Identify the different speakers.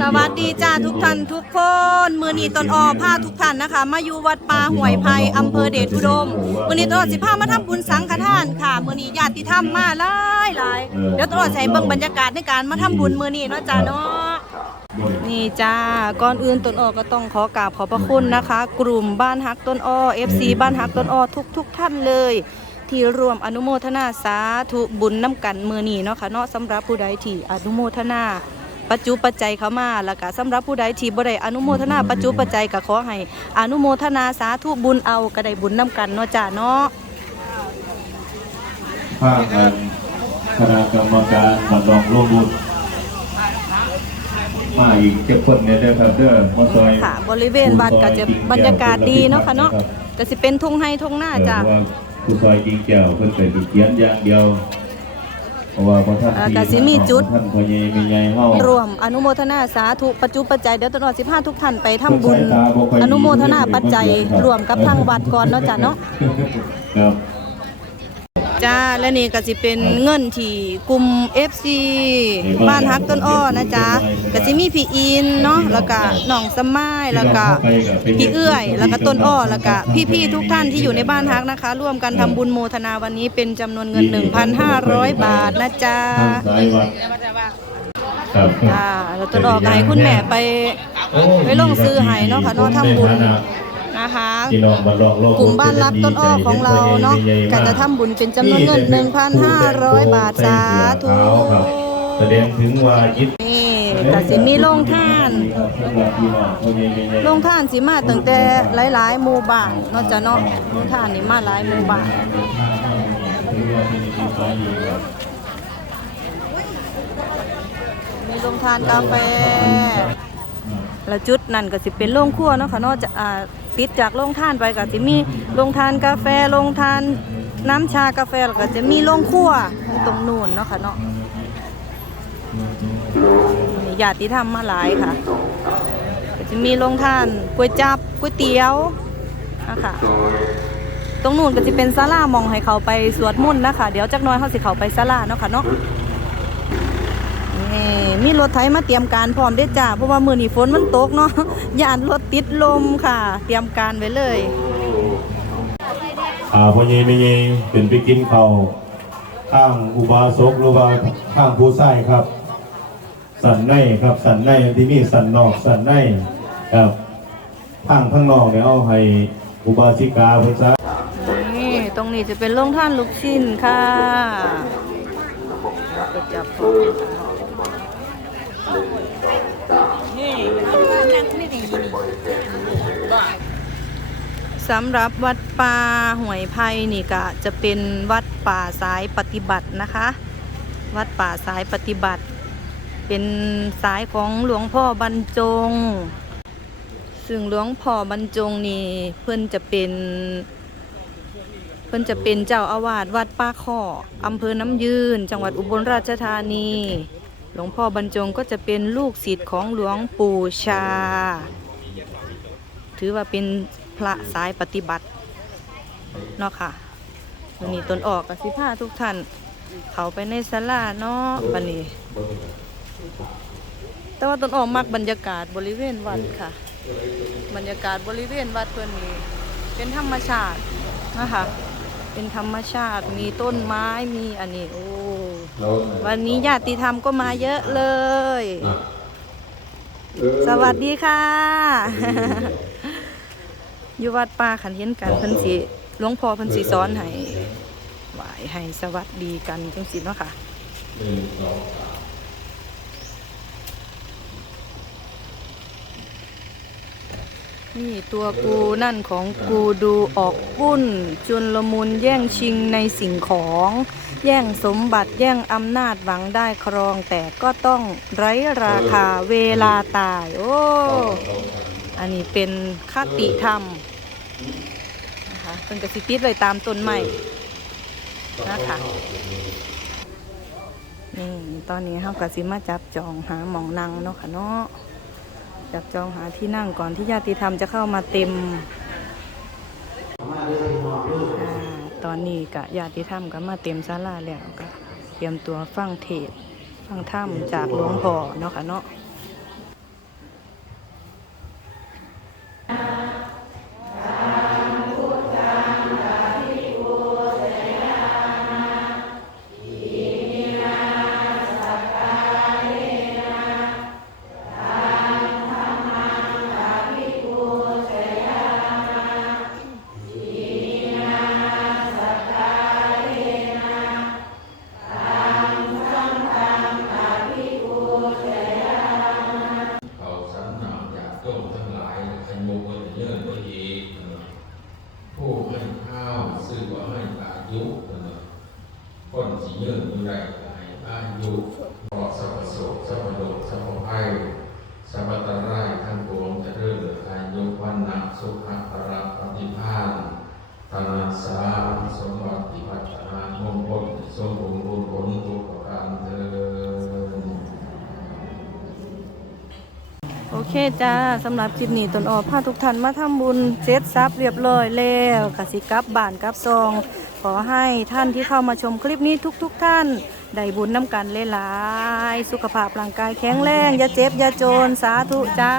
Speaker 1: สวัสดีจ้าทุกท่านทุกคนมือนี้ต้นอ้อพาทุกท่านนะคะ มาอยู่วัดป่าห้วยไผ่อำเภอเดชอุดมมือนี้ต้นอ้อสิพามาทำบุญสังฆทานค่ะ มือนี้ญาติธรรมมาหลายหลายเดี๋ยวต้นอ้อจะใช้เบิ่งบรรยากาศในการมาทำบุญมือนี้เนาะจ้าเนาะนี่จ้าก่อนอื่นต้นอ้อก็ต้องขอกราบขอบพระคุณนะคะ กลุ่มบ้านฮักต้นอ้อ FC บ้านฮักต้นอ้อทุกทุกๆท่านเลย ที่ร่วมอนุโมทนาสาธุบุญน้ำกันมือนี้เนาะค่ะเนาะสำหรับผู้ใดที่อนุโมทนา ปัจจุปัจจัยเขามาแล้วก็สำหรับผู้ใดที่บ่ได้อนุโมทนาปัจจุปัจจัยก็ขอให้อนุโมทนาสาธุบุญเอาก็ได้บุญน้ำกันเนาะจ้าเนาะ
Speaker 2: ภาคกันคณะกรรมการบัดดองร่วมบุญมาอีกเจ็ดคนเนี่ยเด้อครับเด้อมาซอย
Speaker 1: ค่ะบริเวณวัดก็จะบรรยากาศดีเนาะค่ะเนาะก็สิเป็นทุ่งไห้ทุ่งหน้าจ้า
Speaker 2: เออว่าผู้ซอยจริงแก้วเพิ่นเป็นเขียนอย่างเดียว เพราะว่าพระท่าน
Speaker 1: อ่าก็สิมีจุด
Speaker 2: ท่านพ่อใหญ่แม่ใหญ่เฮาร
Speaker 1: วมอนุโมทนาสาธุปัจจุปัจจัยเดี๋ยวตลอด15 ทุกท่านไปทำบุญ อนุโมทนาปัจจัยรวมกับทางวัดก่อนเนาะจ้าเนาะ
Speaker 2: ครับ
Speaker 1: จ้าและนี่ก็สิเป็นเงินที่กลุ่ม FC บ้านฮักต้นอ้อนะจ๊ะก็สิมีพี่อินเนาะแล้วก็น้องสมายแล้วก็พี่เอื้อย แล้วก็ต้นอ้อแล้วก็พี่ๆทุกท่านที่อยู่ในบ้านฮักนะคะ ร่วมกันทำบุญโมทนาวันนี้เป็นจำนวนเงิน 1,500 บาทนะจ๊ะ
Speaker 2: ทางสายวัดครับ
Speaker 1: อ่าแล้วต้นอ้อก็ให้คุณแม่ไปไปลงซื้อให้เนาะค่ะเนาะทำบุญ นะคะ
Speaker 2: พี่น้องบัดดองร่วม
Speaker 1: กลุ่มบ้านรักต้นอ้อของเราเนาะก็จะทำบุญเป็นจำนวนเงิน1,500 บาทสาธุ
Speaker 2: ครับแสดงถึงว่ายิด
Speaker 1: นี่ก็สิมีโรงทาน
Speaker 2: สำหรับพี่น้องพ่อใหญ่แม่ใหญ่
Speaker 1: โรงทานสิมาตั้งแต่หลายๆหมู่บ้านเนาะจ้ะเนาะโรงทานนี่มาหลายหมู่บ้านมีโรงทานกาแฟ แล้วจุดนั่นก็สิเป็นโรงครัวเนาะค่ะเนาะจะอ่า ติดจากโรงทานไปก็สิมีโรงทานกาแฟโรงทานน้ำชากาแฟแล้วก็จะมีโรงครัวอยู่ตรงนู่นเนาะค่ะเนาะญาติธรรมมาหลายค่ะ ก็จะมีโรงทานก๋วยจับก๋วยเตี๋ยวนะคะตรงนู่นก็จะเป็นศาลามองให้เขาไปสวดมนต์นะคะ เดี๋ยวจักหน้อยเขาสิเขาไปศาลาเนาะค่ะเนาะ มีรถไถมาเตรียมการพร้อมเด้อจ้า เพราะว่ามือนี้ฝนมันตกเนาะย่านรถติดลมค่ะ เตรียมการไว้เลย
Speaker 2: อ่าพ่อใหญ่แม่ใหญ่เป็นไปกินข้าวข้างอุบาสกหรือว่าข้างผู้ใส่ครับ สันในครับสันในที่มีสันนอกสันในครับข้างข้างนอกเนี่ยเอาให้อุบาสิกาเพิ่นซะ
Speaker 1: นี่ตรงนี้จะเป็นโรงท่านลูกชิ้นค่ะก็จะพอ สำหรับวัดป่าห่วยไผ่นี่ก็จะเป็นวัดป่าสายปฏิบัตินะคะ วัดป่าสายปฏิบัติ เป็นสายของหลวงพ่อบรรจง ซึ่งหลวงพ่อบรรจงนี่เพื่อนจะเป็น เพิ่อนจะเป็นเจ้าอาวาสวัดป้าข้ออำเภอน้ำยืน จังหวัดอุบลราชธานี หลวงพ่อบรรจงก็จะเป็นลูกศิษย์ของหลวงปู่ชา ถือว่าเป็นพระสายปฏิบัติเนาะค่ะนนี้ตนออกกับสิพาทุกท่าน เขาไปในศาลาเนาะบันนี้ แต่ว่าตนออกมักบรรยากาศบริเวณวัดค่ะ บรรยากาศบริเวณวัดตัวนี้เป็นธรรมชาตินะคะ เป็นธรรมชาติมีต้นไม้มีอันนี้โอ้วันนี้ญาติธรรมก็มาเยอะเลย สวัสดีค่ะ อยู่วัดป่าขันเห็นกันเพิ่นสิหลวงพ่อเพิ่นสิสอนให้ไหวให้สวัสดีกันจังสิเนาะค่ะ นี่ตัวกูนั่นของกูดูออกปุ้นจุนละมุนแย่งชิงในสิ่งของ แย่งสมบัติแย่งอำนาจหวังได้ครอง แต่ก็ต้องไร้ราคาเวลาตาย โอ้อันนี้เป็นคติธรรมนะคะเป็นกระสิติดไว้ตามต้นไม้นะคะนี่ตอนนี้เฮากะสิมาจับจองหาหมองนังเนาะค่ะเนาะ จับจองหาที่นั่งก่อนที่ญาติธรรมจะเข้ามาเต็มอตอนนี้กะญาติธรรมก็มาเต็มศาลาแล้วก็เตรียมตัวฟังเทศฟังธรรมจากหลวงพ่อเนาะค่ะเนาะ
Speaker 3: ใหญ่ในอายุปลอดสัพสกสัพ
Speaker 1: โด
Speaker 3: กสัพไพ่สัพตรายทั้งปวงจะเริ่ม
Speaker 1: อา
Speaker 3: ยุวันนาสุขภระปฏิภาณตานาสาสมบัติปัตตานมงคลสมบูรณ์ผลทุก
Speaker 1: โอเคจ้าสำหรับคลิปนี้ตนออกพาทุกท่านมาทำบุญเซ็ตซับเรียบร้อยแล้วกสิกลับบ้านกลับซอง ขอให้ท่านที่เข้ามาชมคลิปนี้ทุกๆทท่าน ได้บุญน้ำกันหลายสุขภาพร่างกายแข็งแรงอย่าเจ็บอย่าจนสาธุจ้า